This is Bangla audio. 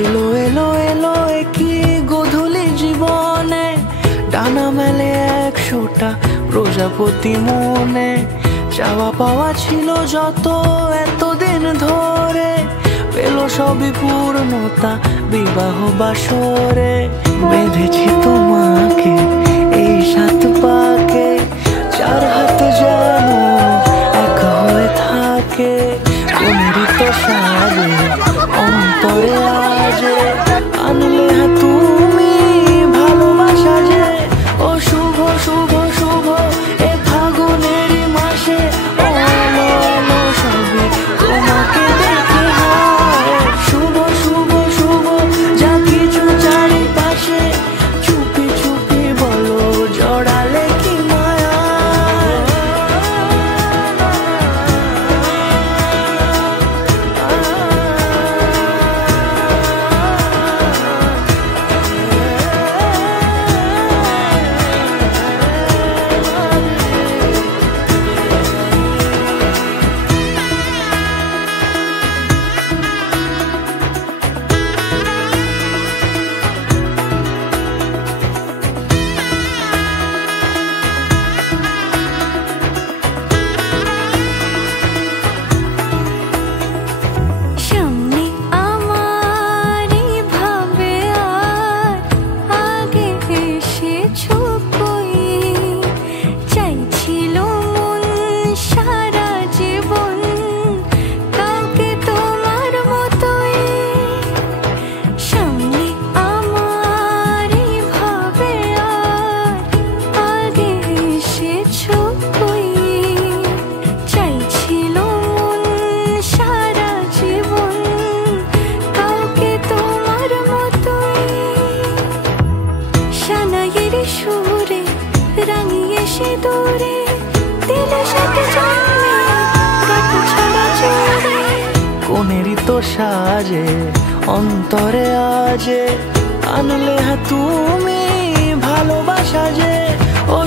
এলো এলো এলো একই গধূলি জীবনে, ডানা মেলে 100টা প্রজাপতি মনে। চাওয়া পাওয়া ছিল যত এতদিন ধরে, পেল সবই পূর্ণতা বিবাহ বাসরে। বেঁধেছি তোমাকে এই 7 পাকে, 4 হাত যেন এক হয়ে থাকে। কোনেরই তো সাজে অন্তরে আজে, আনলে তুমি ভালোবাসা যে। ও শুভ শুভ শুভ এ ফাগুনেরই মাসে, ও আলো আলো সবই তোমাকে দেখে হয়। শুভ শুভ শুভ যা কিছু চারিপাশে, চুপি চুপি বলো জড়ালে কি মায়া। কোনেরই তো সাজে অন্তরে আজে, আনলে তুমি ভালোবাসা যে। ও